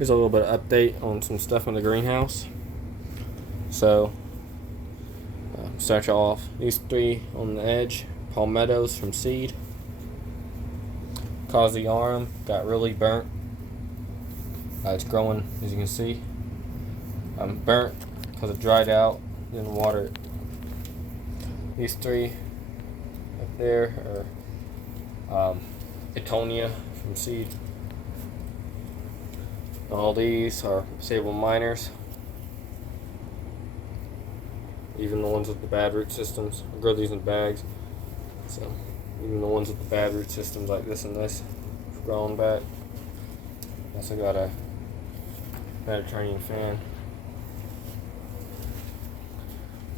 Here's a little bit of update on some stuff in the greenhouse. So, start you off. These three on the edge, palmettos from seed. Causiarum got really burnt. It's growing, as you can see. Burnt because it dried out. Didn't water it. These three up there are Etonia from seed. All these are Sable Minors. Even the ones with the bad root systems. I grow these in bags. So even the ones with the bad root systems like this and this have grown back. Also got a Mediterranean fan.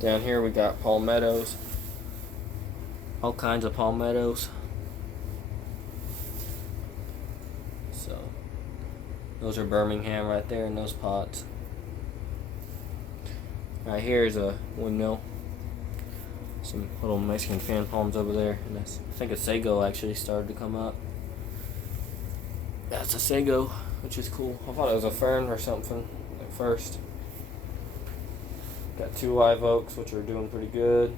Down here we got palmettos. All kinds of palmettos. So those are Birmingham right there in those pots. Right here is a windmill. Some little Mexican fan palms over there. And I think a sago actually started to come up. That's a sago, which is cool. I thought it was a fern or something at first. Got two live oaks, which are doing pretty good.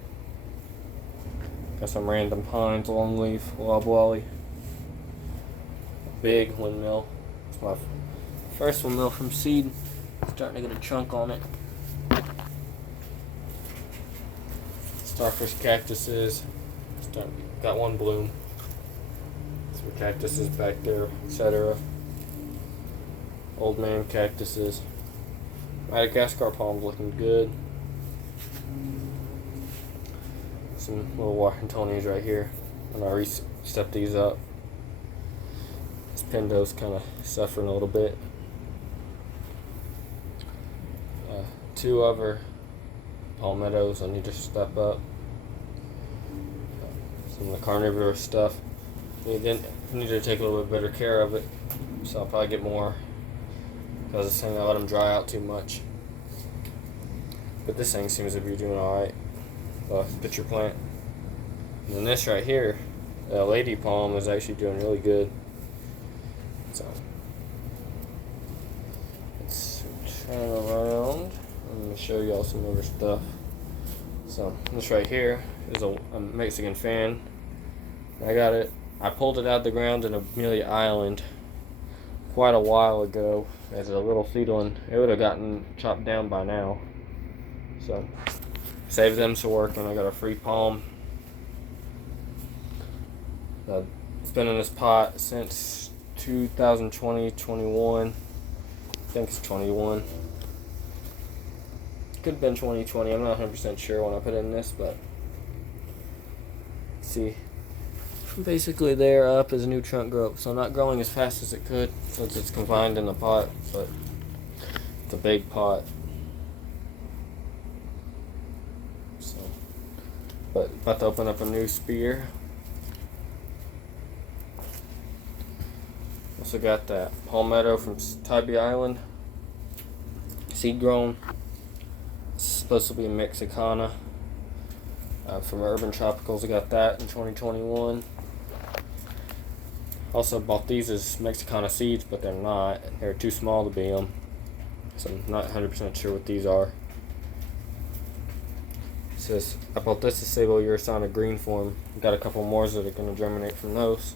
Got some random pines, longleaf, loblolly. Big windmill. It's my first windmill from seed. Starting to get a chunk on it. Starfish cactuses. Got one bloom. Some cactuses back there, etc. Old man cactuses. Madagascar palms looking good. Some little Washingtonias right here. And I stepped these up. This Pindo's kind of suffering a little bit. Two other palmettos I need to step up. Some of the carnivorous stuff. I need to take a little bit better care of it. So I'll probably get more. Because this thing I let them dry out too much. But this thing seems to be doing alright. Pitcher plant. And then this right here, the lady palm is actually doing really good. So let's turn around. I'm going to show y'all some other stuff. So this right here is a Mexican fan. I pulled it out of the ground in Amelia Island quite a while ago as a little seedling. It would have gotten chopped down by now. So saved them some work, and I got a free palm. It's been in this pot since 2020, 21. I think it's 21. Could have been 2020. I'm not 100% sure when I put in this, but see, basically there up is a new trunk growth. So not growing as fast as it could since it's confined in the pot, but it's a big pot. So, but about to open up a new spear. Also got that palmetto from Tybee Island, seed grown. It's supposed to be a Mexicana from Urban Tropicals. I got that in 2021. Also bought these as Mexicana seeds, but they're not. They're too small to be them. So I'm not 100% sure what these are. It says, I bought this as Sable Urasana green form. Got a couple more that are going to germinate from those.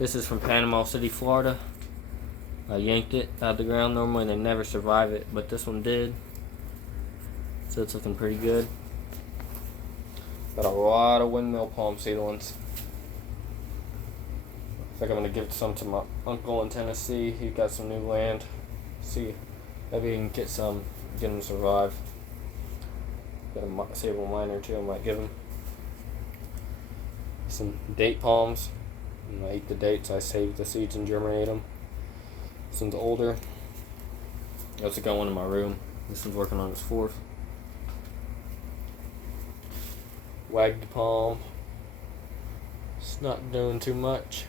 This is from Panama City, Florida. I yanked it out of the ground. Normally they never survive it, but this one did. So it's looking pretty good. Got a lot of windmill palm seedlings. I think I'm going to give some to my uncle in Tennessee. He got some new land. See, maybe he can get some, get him to survive. Got a Sable Minor too, I might give him. Some date palms. And I ate the dates, I saved the seeds and germinate them. This one's older. I also got one in my room. This one's working on its fourth. Wagged palm. It's not doing too much.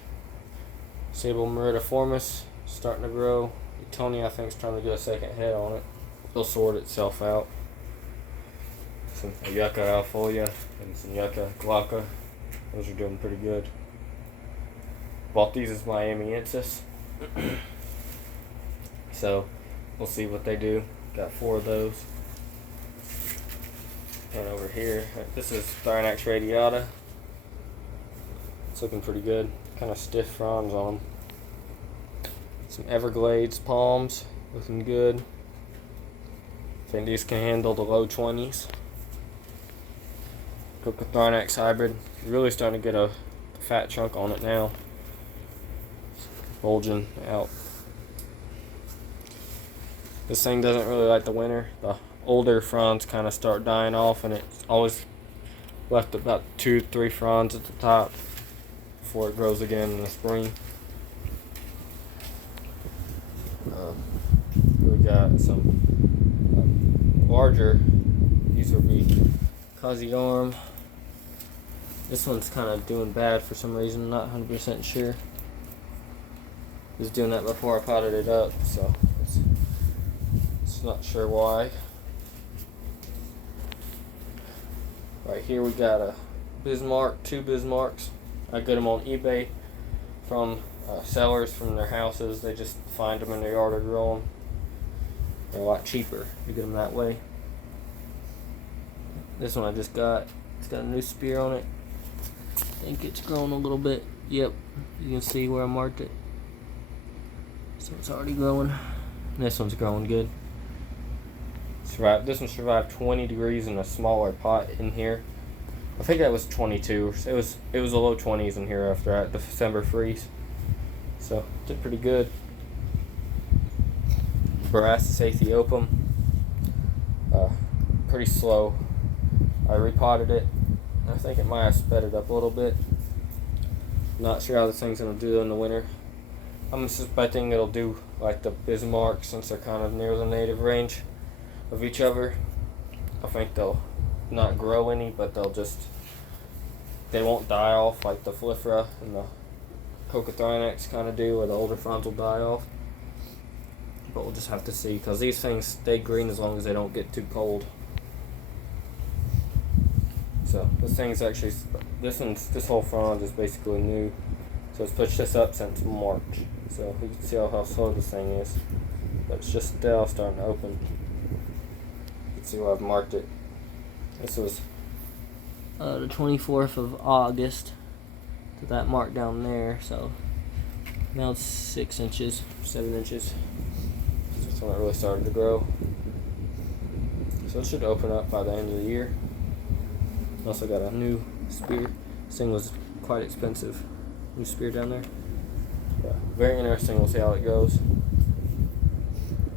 Sable Myrtiformis starting to grow. Tony, I think, is trying to get a second head on it. It'll sort itself out. Some Yucca alfolia and some Yucca glauca. Those are doing pretty good. Bought these as Miamiensis. So we'll see what they do. Got 4 of those. And over here, this is Thrynax radiata. It's looking pretty good. Kind of stiff fronds on them. Some Everglades palms, looking good. I think these can handle the low 20s. Coca-Thrynax hybrid. Really starting to get a fat chunk on it now. It's bulging out. This thing doesn't really like the winter. The older fronds kind of start dying off, and it's always left about 2-3 fronds at the top before it grows again in the spring. We got some larger. These would be Casiarm. This one's kind of doing bad for some reason. Not 100% sure. Was doing that before I potted it up, so it's not sure why. Right here we got a Bismarck, 2 Bismarcks. I get them on eBay from sellers from their houses. They just find them in their yard or grow them. They're a lot cheaper to get them that way. This one I just got. It's got a new spear on it. I think it's grown a little bit. Yep, you can see where I marked it. So it's already growing. This one's growing good. This one survived 20 degrees in a smaller pot in here. I think that was 22. It was a low 20s in here after the December freeze. So did pretty good. Borassus aethiopum. Pretty slow. I repotted it. I think it might have sped it up a little bit. Not sure how this thing's gonna do in the winter. I'm suspecting it'll do like the Bismarck, since they're kind of near the native range of each other. I think they'll not grow any, but they won't die off like the Phylifera and the Coca-Thrynax kind of do, where the older fronds will die off. But we'll just have to see, because these things stay green as long as they don't get too cold. So this thing's actually, this whole frond is basically new. So it's pushed this up since March. So you can see how slow this thing is. But it's just still starting to open. You can see where I've marked it. This was the 24th of August to that mark down there. So now it's 6 inches, 7 inches. So that's when it really started to grow. So it should open up by the end of the year. Also got a new spear. This thing was quite expensive. New spear down there. But very interesting. We'll see how it goes.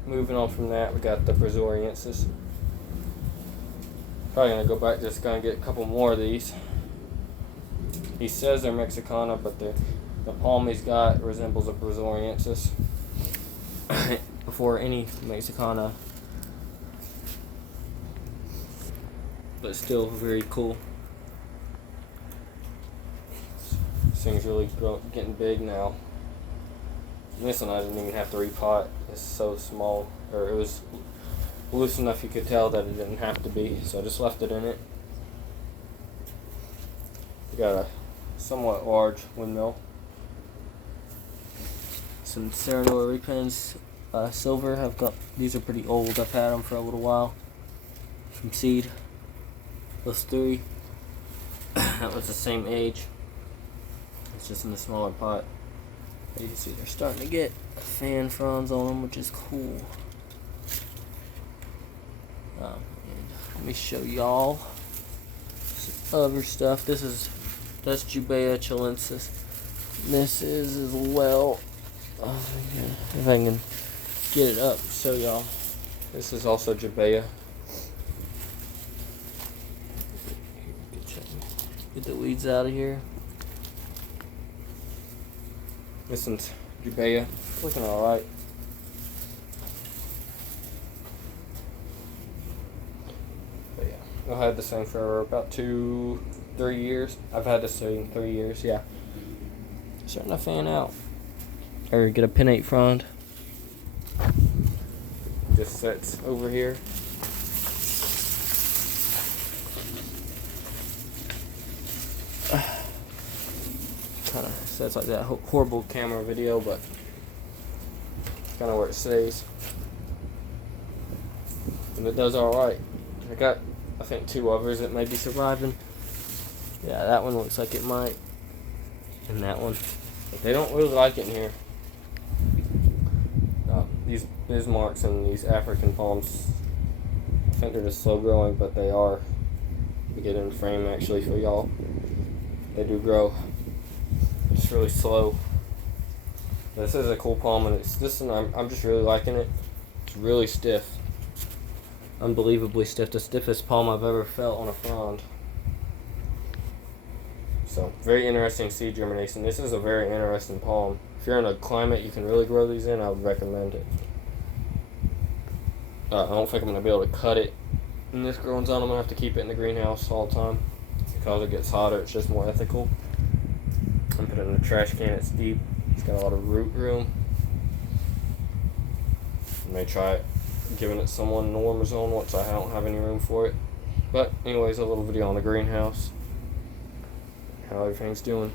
Moving on from that, we got the Brazoriensis. Probably gonna go back, just gonna get a couple more of these. He says they're Mexicana, but the palm he's got resembles a Brazoriensis. Before any Mexicana. But still very cool. This thing's really getting big now. And this one I didn't even have to repot. It's so small, or it was loose enough you could tell that it didn't have to be, so I just left it in it. We got a somewhat large windmill. Some Serenor repens, silver. These are pretty old. I've had them for a little while. From seed. Those 3. That was the same age. It's just in a smaller pot. You can see they're starting to get fan fronds on them, which is cool. And let me show y'all some other stuff. That's Jubea chilensis. This is as well. If I can get it up, show y'all. This is also Jubea. Get the weeds out of here. This one's Jubea. Looking alright. But yeah, I've had this thing for about 2-3 years. I've had this thing 3 years, yeah. Starting to fan out. Or get a pinnate frond. Just sits over here. Kind of sets like that horrible camera video, but kind of where it stays. And it does alright. I got, I think, 2 others that may be surviving. Yeah, that one looks like it might. And that one. But they don't really like it in here. These Bismarcks and these African palms, I think they're just slow growing, but they are. We get in frame actually for y'all. They do grow. It's really slow. This is a cool palm, and it's just, I'm just really liking it. It's really stiff. Unbelievably stiff. The stiffest palm I've ever felt on a frond. So, very interesting seed germination. This is a very interesting palm. If you're in a climate you can really grow these in, I would recommend it. I don't think I'm going to be able to cut it in this growing zone. I'm going to have to keep it in the greenhouse all the time. Because it gets hotter, it's just more ethical. I'm putting it in a trash can, it's deep. It's got a lot of root room. I may try it, giving it someone in the warmer zone once I don't have any room for it. But anyways, a little video on the greenhouse. How everything's doing.